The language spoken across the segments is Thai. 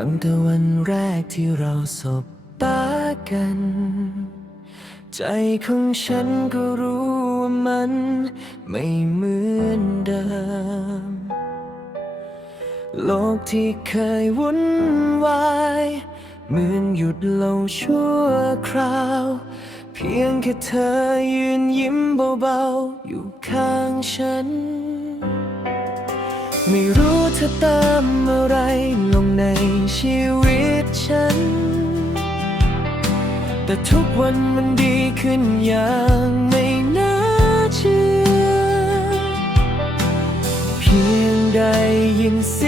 ตั้งแต่วันแรกที่เราสบตากัน ใจของฉันก็รู้ว่ามันไม่เหมือนเดิม โลกที่เคยวุ่นวายเหมือนหยุดลงชั่วคราว เพียงแค่เธอยืนยิ้มเบาๆ อยู่ข้างฉัน ไม่รู้เธอเติมอะไร ชีวิตฉัน แต่ทุกวันมันดีขึ้นอย่างไม่น่าเชื่อ เพียงได้ยินเสียง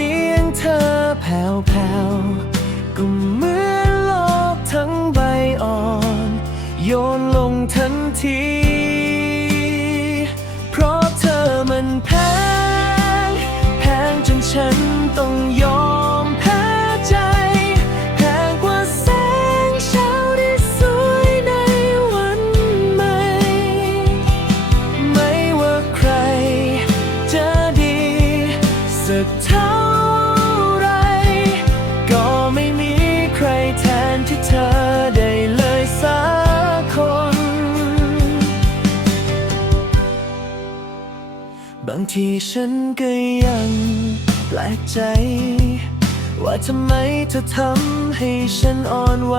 สักเท่าไร ก็ไม่มีใครแทนที่เธอได้เลยสักคน บางทีฉันก็ยังแปลกใจ ว่าทำไมเธอทำให้ฉันอ่อนไหว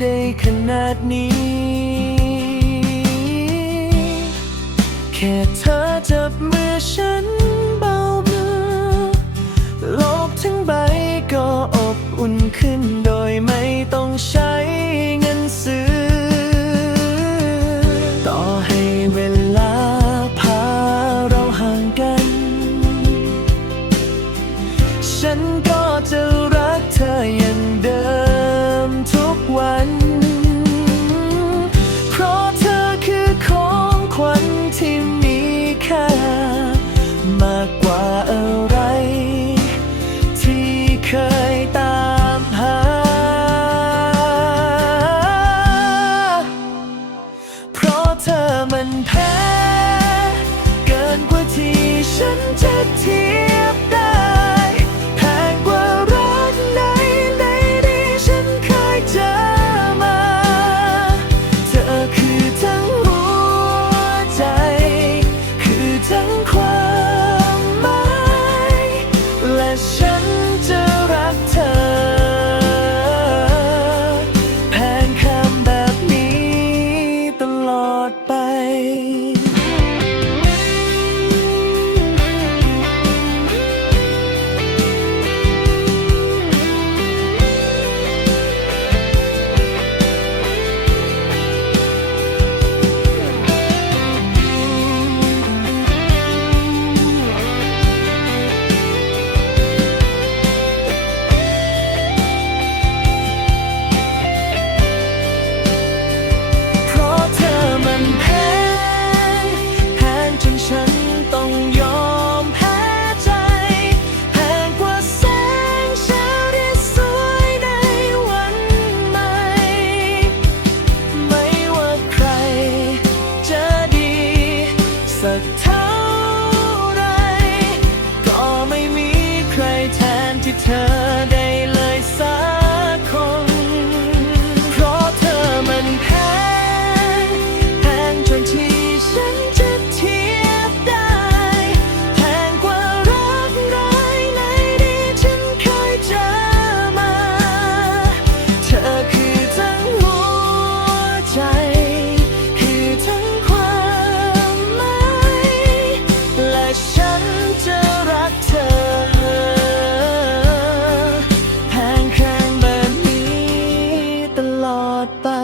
ได้ขนาดนี้ แค่เธอ อุ่นขึ้นโดยไม่ต้องใช้ ทนที่เธอได้ แพ